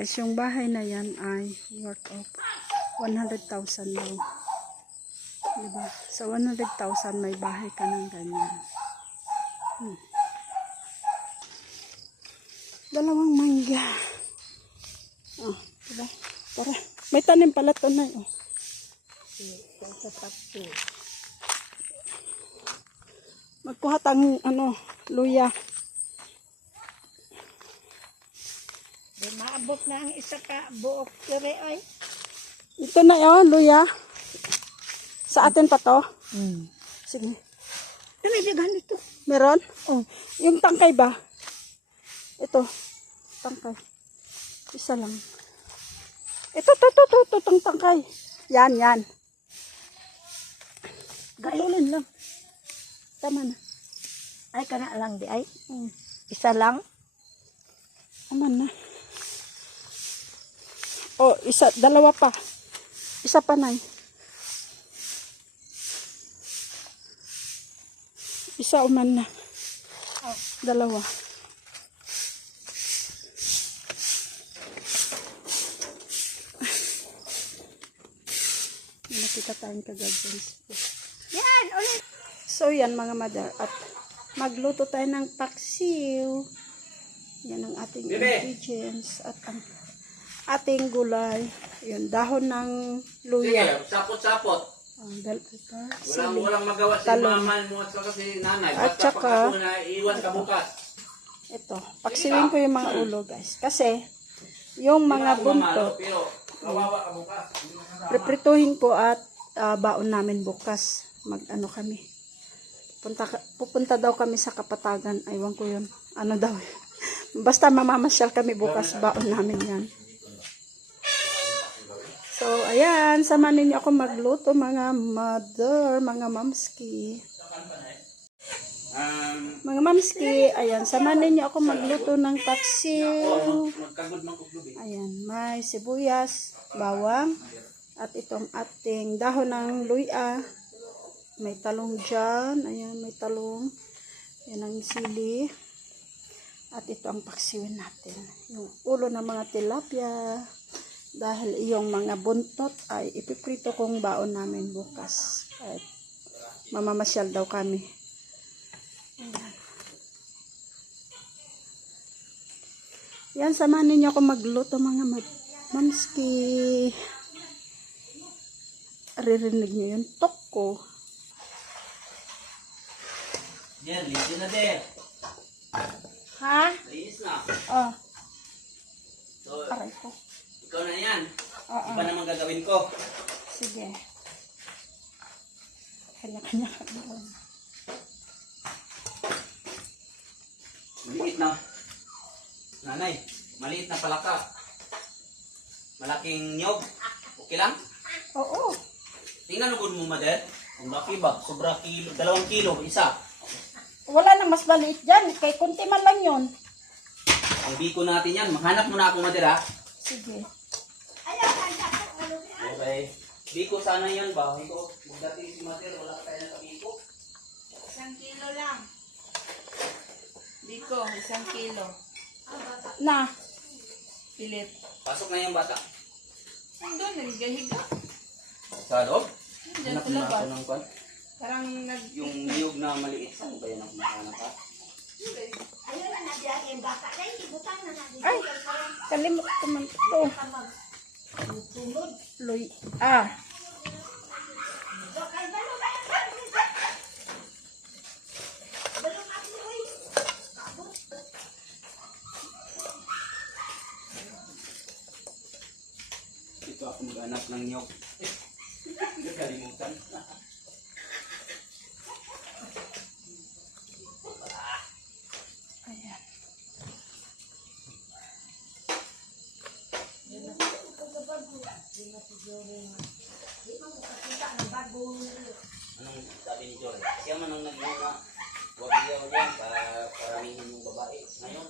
guys, yung bahay na yan ay worth of 100,000 daw. Diba? Sa 100,000 may bahay ka ng ganyan. Dalawang mangga. Oh, diba? Tara. May tanim pala ito na. Oh. Magkuha tang luya. Maabot na ang isa ka buok kere ay. Ito na yun, luya. Sa atin pa to? Sige. Daghan ito. Meron? Oh. Yung tangkay ba? Ito. Tangkay. Isa lang. Ito, tangkay. Yan. Galulin lang. Tama na. Ay, kana lang di ay. Isa lang. Aman na. Oh, dalawa pa. Isa pa na. Isa uman na. Oh. Dalawa. Nakita tayong kagagans. Yan, ulit. So yan mga mother. At magluto tayo ng paksiw. Yan ang ating ingredients. At ang ating gulay. Yun, dahon ng luya. Sige, sapot-sapot. Walang magawa si mama mo at saka si nanay. At saka, iwan ka bukas. ito, paksiwin ko yung mga ulo guys. Kasi, yung mga buntot, Pero, kawawa ka bukas. preprituhin ko at baon namin bukas. Kami. Pupunta daw kami sa Kapatagan. Aywan ko yun. Ano daw. Basta mamamasyal kami bukas. Baon namin yan. So, ayan. Samahan ninyo ako magluto mga mother, mga mamski. Mga mamski, ayan. Samahan ninyo ako magluto ng paksiw. Ayan. May sibuyas, bawang, at itong ating dahon ng luya. May talong dyan. Ayan, may talong. Ayan ang sili. At ito ang paksiwin natin. Yung ulo ng mga tilapia. Dahil iyong mga buntot ay ipiprito kong baon namin bukas. At mamamasyal daw kami. Ayan. Yan, samahan ninyo ako magluto mga mamski. Ririnig nyo yung tok ko. Yan, lisin na din. Ha? Linis na. Ah, So, aray ko. ikaw na yan. Oo. Iba naman gagawin ko. Sige. Kanya-kanya ka doon. Maliit na. Nanay, maliit na palaka. Malaking niyog. Okay lang? Oo. Tingnan mo mother. Ang laki ba? Sobra kilo. 2 kilo. Isa. Wala nang mas maliit dyan. Kay kunti man lang yun. Ang biko natin yan. Mahanap mo na ako mother ha. Sige. Okay. Biko sana yan ba? Ito, magdating si mother. Wala ka tayo na kabiko. 1 kilo lang. Biko, 1 kilo. Na. Pilit. Pasok na yung bata. Nandun, naghiga-higa. Sa loob? Diyan Hanap sa mo na ako labas. ng kwan. Parang Yung niyog na maliit. Saan ba yan ang makahanap ha? Ay, kalimut ko man ito. Luy. Ah. Ito ako maghanap ng niyog. Nakalimutan. Ayan. Anong sabi ni Jory? Siya man ang nagmuna. Huwag iyaw yan para paramihin yung babae. Ngayon,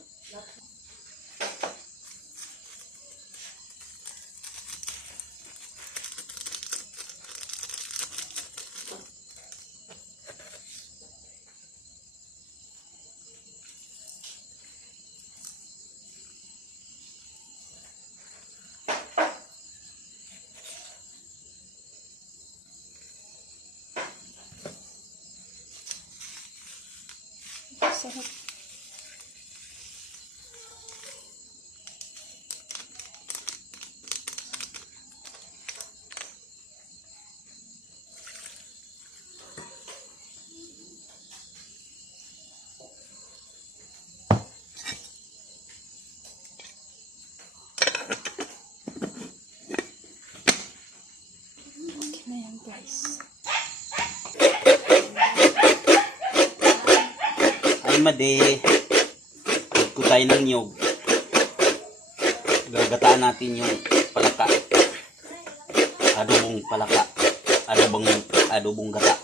Sarap. Okay na yan, guys. Ay madi, ko tayo ng nyog. Gagataan natin yung palaka. Adobong palaka. Adobong gata.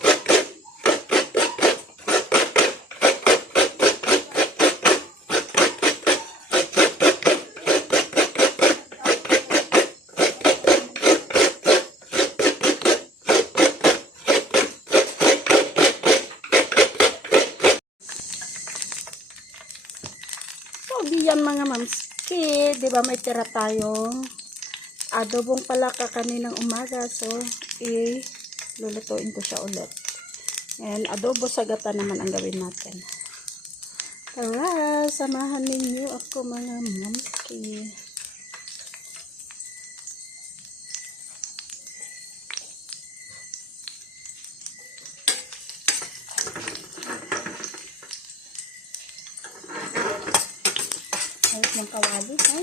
Pogi yan mga mamski. Diba may tira tayong adobong palaka kaninang umaga. So, lulutuin ko siya ulit. Ngayon, adobo sa gata naman ang gawin natin. Tara, samahan ninyo ako mga mamski. Ayos ng kawali, ha?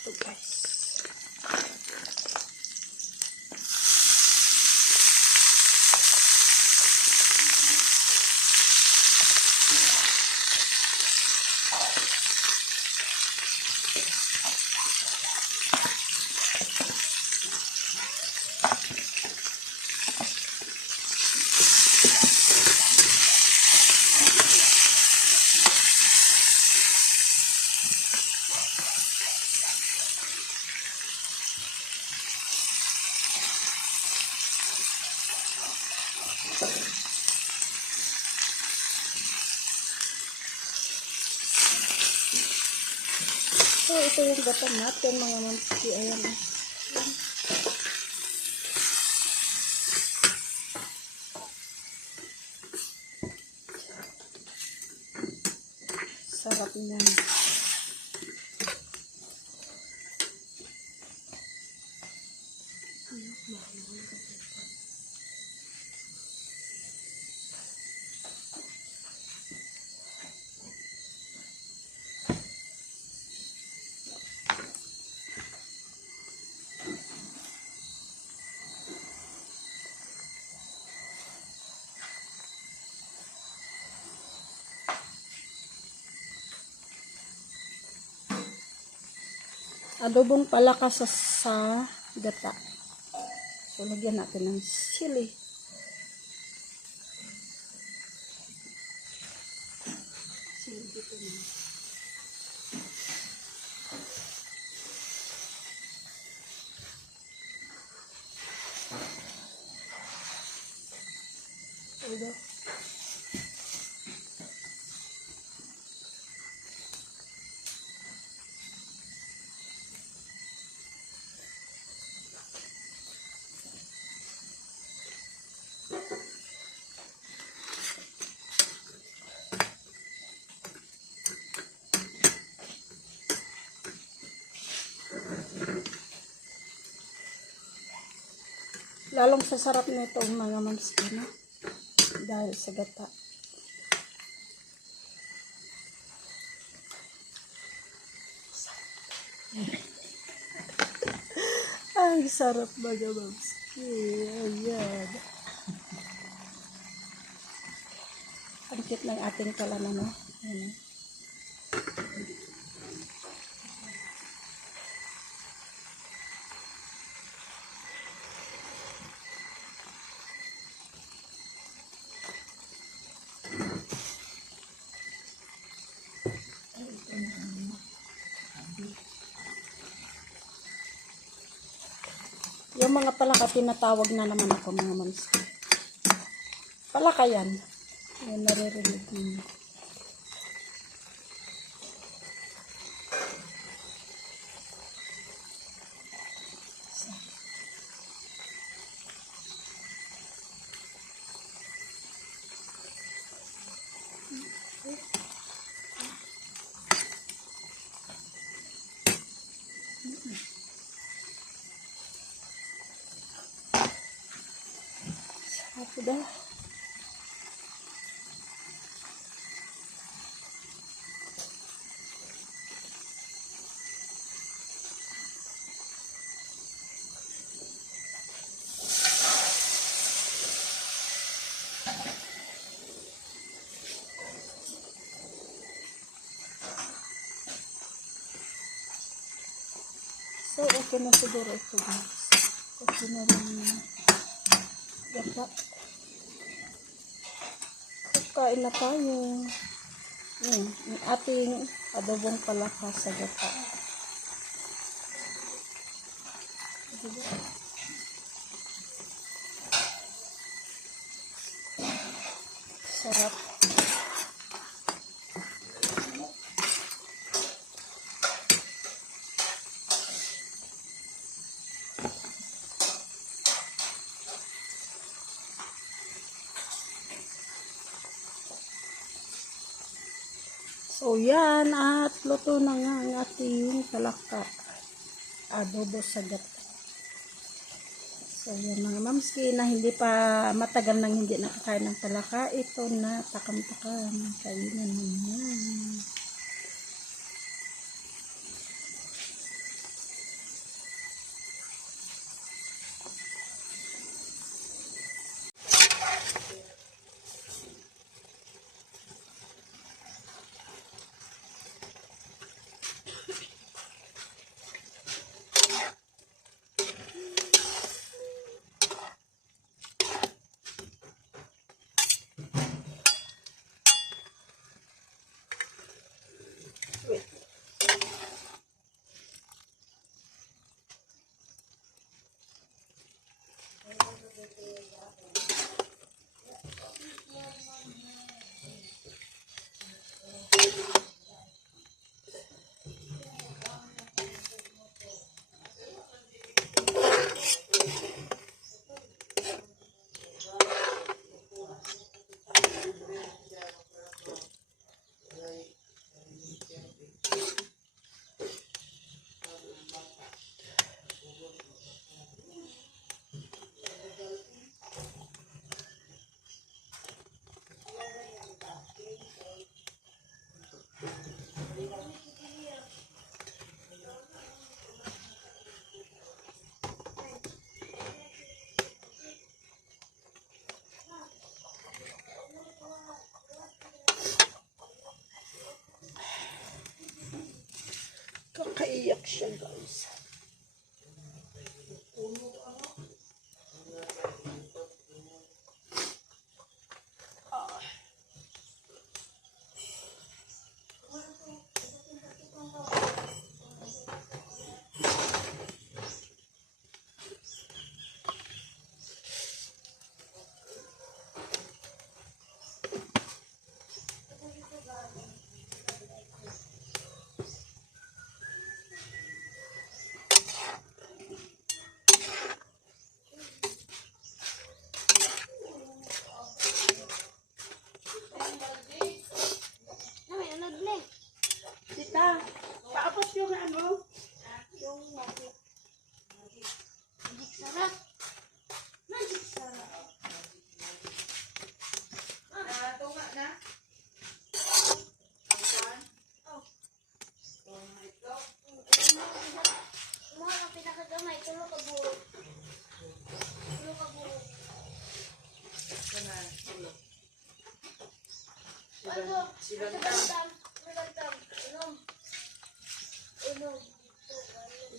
Ito, guys. So, ito yung gata natin, mga mamski. Ayan. Sarap niyan. Adobong palaka sa gata. So, lagyan natin ng sili. Sili dito na. Ito. Lalong sasarap nito ang mga mamski, no? Dahil sa gata. Ang sarap mga mamski. Ayan. Ang cute ng ating kalaman, no? Ayan. Yung mga palaka, tinatawag na naman ako mga mamski. Palaka yan. Yan, naririnig mo. Sarap dah. So, okay na siguro ito, guys. Okay na rin gata. Kain na tayo. Yung ating adobong palaka sa gata. Diba? Sarap. So, yan. At luto na nga ang ating palaka. Adobo sa gata. So, yan mga mamski na hindi pa matagal nang hindi nakakain ng palaka. Ito na takam-takam. Kainan naman. Kakaiyak siya, guys. Tita, paabot yung ano? Yung magic. Magic sarap. Magic sarap. Tunga na. Oh. Mga ang pinakagamay, tulo ka buo. Tulo ka buo. Tulo. Silantam.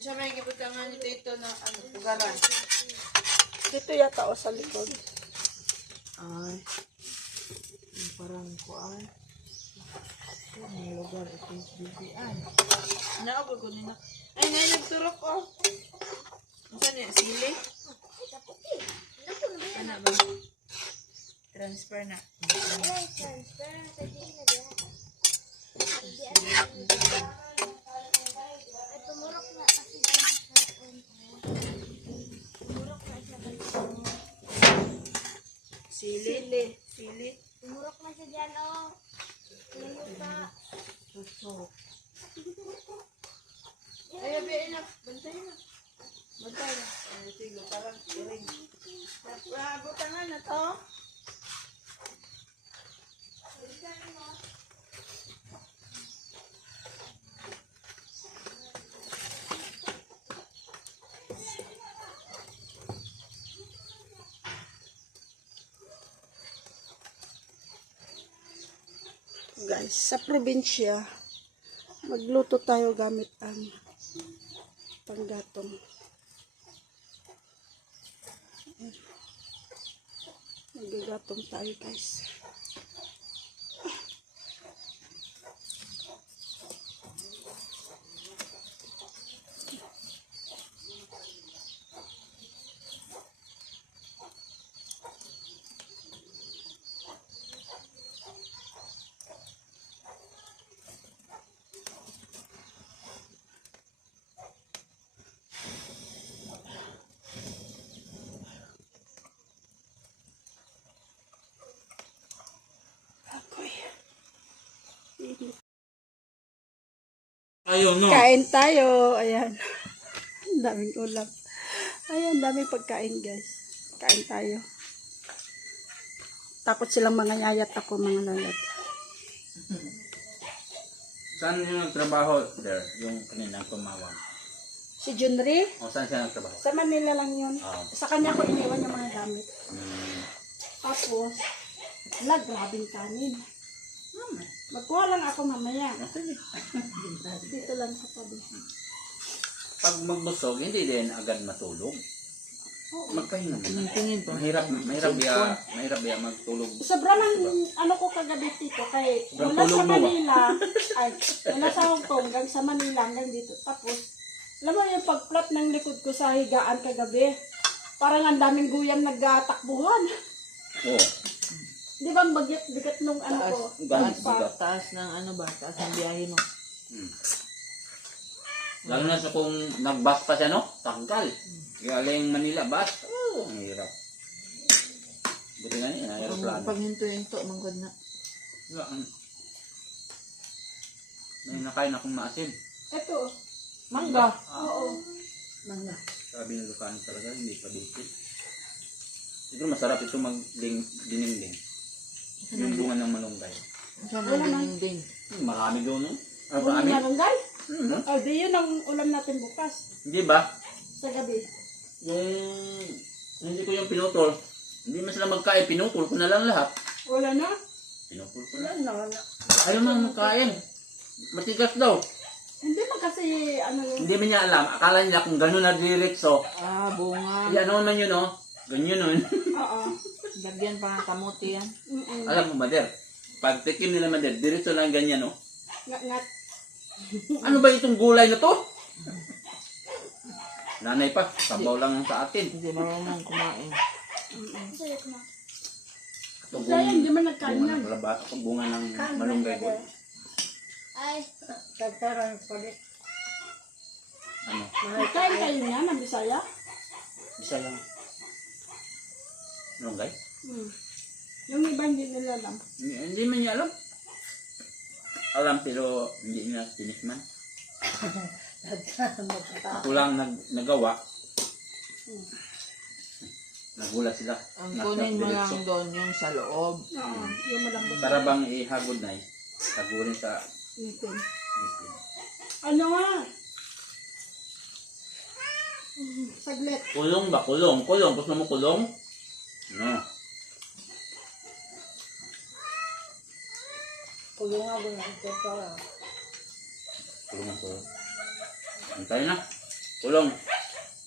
Siya may gibutangan nito ito na ano, pugaran. Dito yata o sa likod. Ay, yung parang kuan. Ito, may lugar ito yung bibian. Naabot ko nila. Ay, ngayon nagturok ko. Saan niya? Sili? Ano ba? Transfer na. Sili. Sili. Tumurok na siya dyan, oh. Tumuka. Suso. Ay, abiyain na. Bantay na. Bantay na. Ay, sige, parang iring. Butangan na to. Guys, sa probinsya, magluto tayo gamit ang panggatong. Nagagatong tayo, guys. Ayaw, no? Kain tayo. Ayan. Ang daming ulam. Ayan, daming pagkain, guys. Kain tayo. Takot silang mga yayat ako, mga lalat. Saan yung nagtrabaho there? Yung kaninang tumawag. Si Junri, O saan siya nagtrabaho? sa Manila lang yun. Oo. Sa kanya ko iniwan yung mga gamit. Hmm. Tapos, wala, grabing kanin. Magkuha lang ako mamaya. Sige. Dito lang sa tabi. Pag magbusog, hindi din agad matulog. Magpahinga na. Tingin po. Mahirap ya magtulog. Sobrang ano ko kagabi dito kay Sobrang mula sa tulog mo ba? Manila, ay, mula sa Hong Kong hanggang sa Manila hanggang dito. Tapos, alam mo yung pagplat ng likod ko sa higaan kagabi. Parang ang daming guyam nagtatakbuhan. Oo. Di ba ang bigat nung ano ko? Taas, pagpa- Taas ng ano ba? Taas ng biyahe mo. Lalo na sa kung nag-bus pa siya, no? Tanggal. Galing Manila, bus. Oh, ang hirap. Buti nga niya, aeroplano. Pag hinto-hinto, manggod na. Wala, may nakain akong maasin. Ito, Mangga. oo. Mangga. Sabi ng Lucano talaga, hindi pa dikit. Siguro masarap ito mag-dinengdeng. Yung bunga ng malunggay. Saan ang dinding? Marami doon, no? Unang Marami. malunggay? Mhm. Oh, di yun ang ulam natin bukas. Hindi ba? Sa gabi. Yung hindi ko yung pinutol. Hindi man sila magkain, pinutol ko na lang lahat. Wala na? Pinutol ko Wala na. na. Ayaw man magkain. Matigas daw. Hindi man kasi, ano yun. Hindi man niya alam. Akala niya kung gano'n na diretso. Bunga. Yan naman yun, oh. Ganyan nun. Oo. Lagyan pa ng kamuti yan. Mm-mm. Alam mo, Mader. Pag tikim nila, Mader, diretso lang ganyan, oh. Ngat-ngat. Ano ba itong gulay na to? Nanay pa, sabaw lang sa atin. Hindi marunong kumain. Sayot na. Ito Sayang, hindi man nagkain bunga yan. ng kalaba, bunga ng malunggay ko. Ay, Tagtaran pa rin. Ano? Nagkain kayo niya ng Bisaya? Isa lang. Malunggay? Yung iba hindi nila alam. Hindi man niya alam. Alam pero hindi niya tinikman. Ako lang nagawa. Nagulat sila. Ang kunin mo lang doon yung sa loob. Oo, yung malambot. Para bang ihagod na eh. Hagurin sa Ngipin. ngipin. Ano nga? Saglit. Kulong ba? Kulong. Kulong. Gusto mo kulong? No. Kulong nga ba na ito para. Kulong ang kulong. Antay na. Kulong.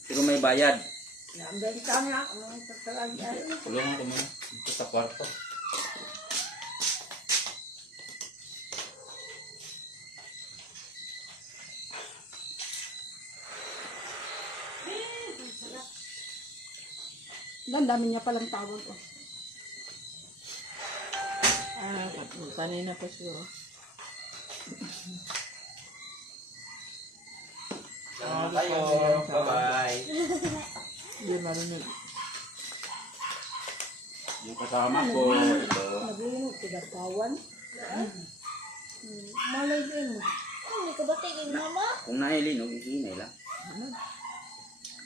Pero may bayad. Nabenta nga. Ang tagtaran dyan. Kulong ako muna. Ito sa kwarto. Ang dami niya palang tawag. Oh. Kanina pa siya. Salamat kayo. Bye-bye. Hindi marinig. Yung kasama ko, ito. Nagunog, tigatawan. Malay din mo. Hindi ka ba tigil mama? Kung nailinog, ihinay lang.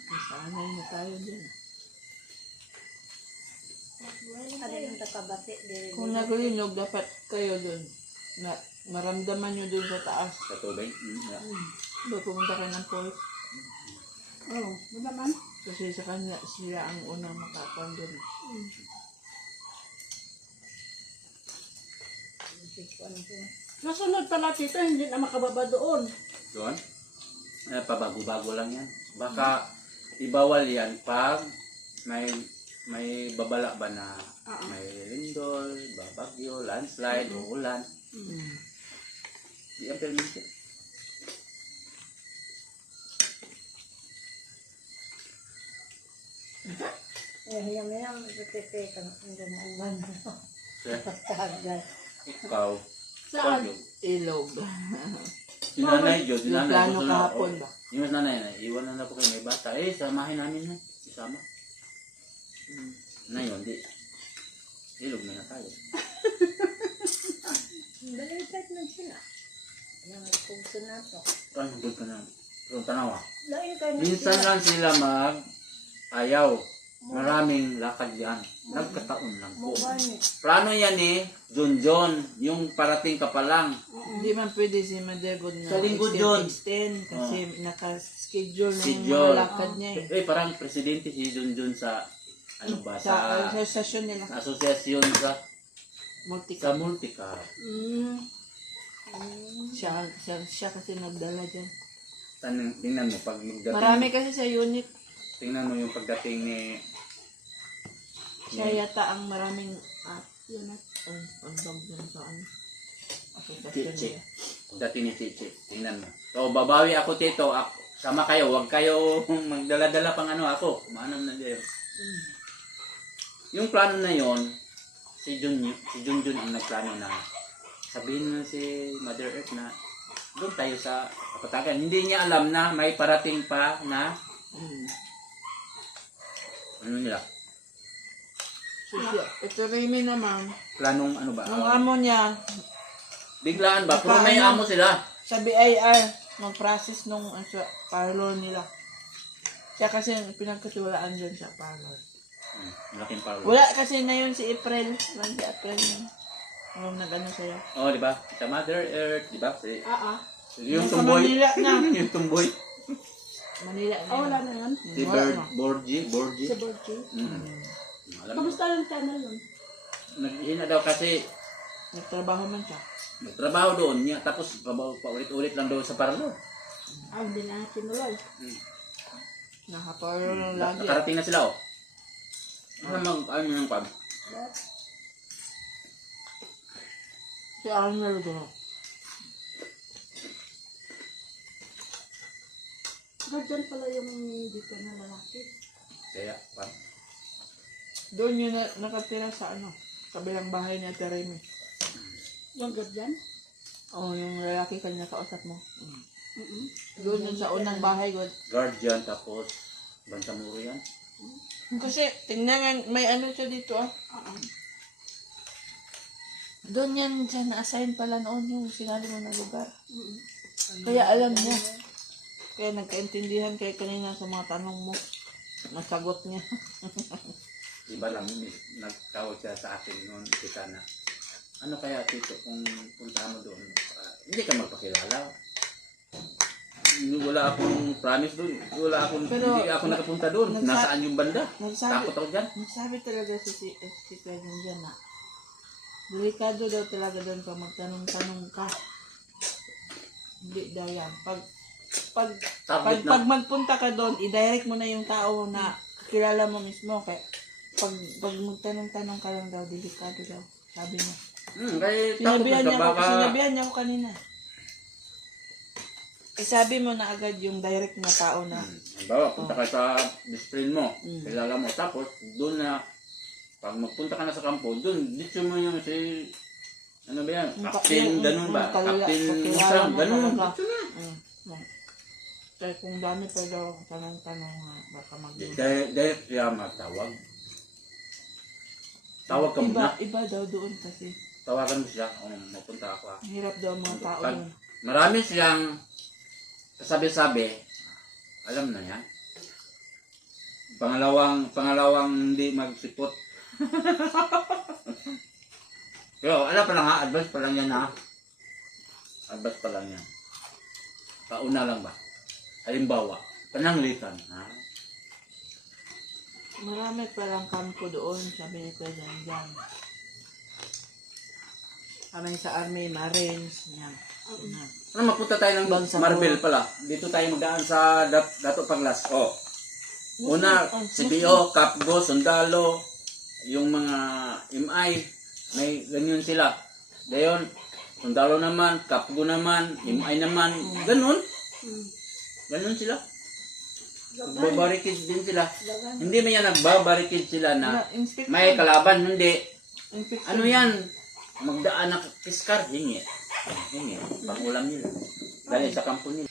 Masanay na tayo din. Ano yung takabati din? Kung nagulinog, dapat kayo dun. Na, maramdaman nyo dun sa taas. Sa tubig. Yeah. Ba't pumunta kayo ng port? Oh, wala man. Kasi sa kanya, sila ang unang makakon dun. Nasunod pala tito, hindi na makababa doon. Doon? Pabago-bago lang yan. Baka ibawal yan pag may babala ba na may lindol, babagyo, landslide, o ulan. Di ang permission. Hayam-hayam, ipipipik ang ganawan. Pagkagal. Ikaw. Saan? Ikaw, Ilog. si nanay Diyos, si Yung nanay plano gusto na, kahapon ba? Yung mas nanay na, iwan na po kayo may bata. Samahin namin na. Isama. Ngayon, di. Ilog na tayo. Balikat na sila. Yung kugso na to. Ano, good ka na. Pero tanawa. Lain ka na Minsan lang sila ayaw. Maraming lakad yan. Nagkataon lang po. Plano yan John, yung parating ka pa lang. Hindi man pwede si Mother God na Sa linggo yun. extend kasi naka-schedule na yung Schedule. mga lakad niya eh. Parang presidente si John sa ano ba Sa sa asosasyon nila. asosasyon sa Multicar. Multicar. Siya kasi nagdala dyan. Tingnan mo pag magdating. Marami kasi sa unit. Tingnan mo yung pagdating ni Siya yata ang maraming unit. Ang dog dyan sa ano. Asosasyon Chichi. nila. Pagdating ni Chichi. Tingnan mo. So babawi ako Tito. Sama kayo. Huwag kayo magdala-dala pang ano ako. Kumanam na kayo. Yung plano na yon, si Jun ang nagplano na sabihin na si Mother Earth na doon tayo sa Kapatagan. Hindi niya alam na may parating pa na ano nila, Ito Remy naman. planong ano ba? Ang amo niya, Biglaan ba? Pero may amo sila. sa BIR, mag-process nung parlor nila. Siya kasi pinagkatiwalaan dyan sa parlor. Malaking parlo. Wala kasi na yun si April. Wala si April yun. Ang nag-ano sa'yo. Oh, di ba? Sa Mother Earth, di ba? Yung Sa tumboy. Manila na. Yung tumboy. Manila na. Oh, wala na yan. Si Borgie. Si Borgie. Alam mo, Kamusta yung channel yun? nag-ina daw kasi Nagtrabaho man siya. nagtrabaho doon niya. Tapos paulit-ulit lang doon sa parlo. Hindi na tinuloy. Nakaparlor lang lagi. Nakarating na sila, oh. Ano yung pub? Si Arnold doon. Diyan pala yung dito na lalaki. Kaya, pub. Doon yun nakatira sa ano. Kabilang bahay ni Ate Remy. Yung dyan? Oh, yung lalaki kanya kausap mo. Doon yun sa unang bahay ko. Guardian, tapos Bantamuro yan. Kasi, tingnan nga, may ano siya dito Doon yan siya na-assign pala noon yung sinabi mo na lugar. Kaya alam niya. Kaya nagkaintindihan kayo kanina sa mga tanong mo. Nasagot niya. Iba lang, nagtawag siya sa akin noon, kita na. Ano kaya, Tito, kung punta mo doon? Hindi ka magpakilala. Wala akong promise doon. Hindi ako nakapunta doon. Nasaan yung banda? Takot ako dyan. Nagsabi talaga si Pedro dyan na delikado daw talaga doon pag magtanong-tanong ka. Hindi daw yan. Pag magpunta ka doon, i-direct mo na yung tao na kilala mo mismo. Kaya pag magtanong-tanong ka lang daw, delikado daw. Sabi niya. Sinabihan niya ako kanina. Sabi mo na agad yung direct na tao na. Bawa, punta ka sa best friend mo. Kilala mo. Tapos, doon na, pag magpunta ka na sa kampo, doon, dito mo yung si Ano ba yan? Yung Captain, ganun ba? kalala- Captain kakilala Musang, mo ganun. talaga. Ito na. Kaya kung dami pa daw tanong-tanong nga, baka mag-iba. Dahil kaya matawag. Tawag ka muna. Iba daw doon kasi. Tawagan mo siya. Mapunta ako. Ang hirap daw ang mga tao Pag doon. marami siyang sabi-sabi, alam na yan. Pangalawang hindi magsipot. Pero ala pa lang ha, advance pa lang yan ha. Advance pa lang yan. Pauna lang ba? Halimbawa, pananglitan ha. Marami palang kampo doon sa military dyan. Kami sa Army, Marines, yan. Yan. Ano, mapunta tayo ng Bangsa Marvel pala. Dito tayo magdaan sa Dato Paglas. Oh. Una, CBO, Kapgo, Sundalo, yung mga MI, may ganyan sila. Gayon, Sundalo naman, Kapgo naman, MI naman, ganun. Ganun sila. Nagbabarikid din sila. Hindi man yan nagbabarikid sila na Inspector. may kalaban, hindi. Inspector. Ano yan? Magdaan na kiskar, hingi. Hingi, pangulam nila. Dahil sa kampo nila.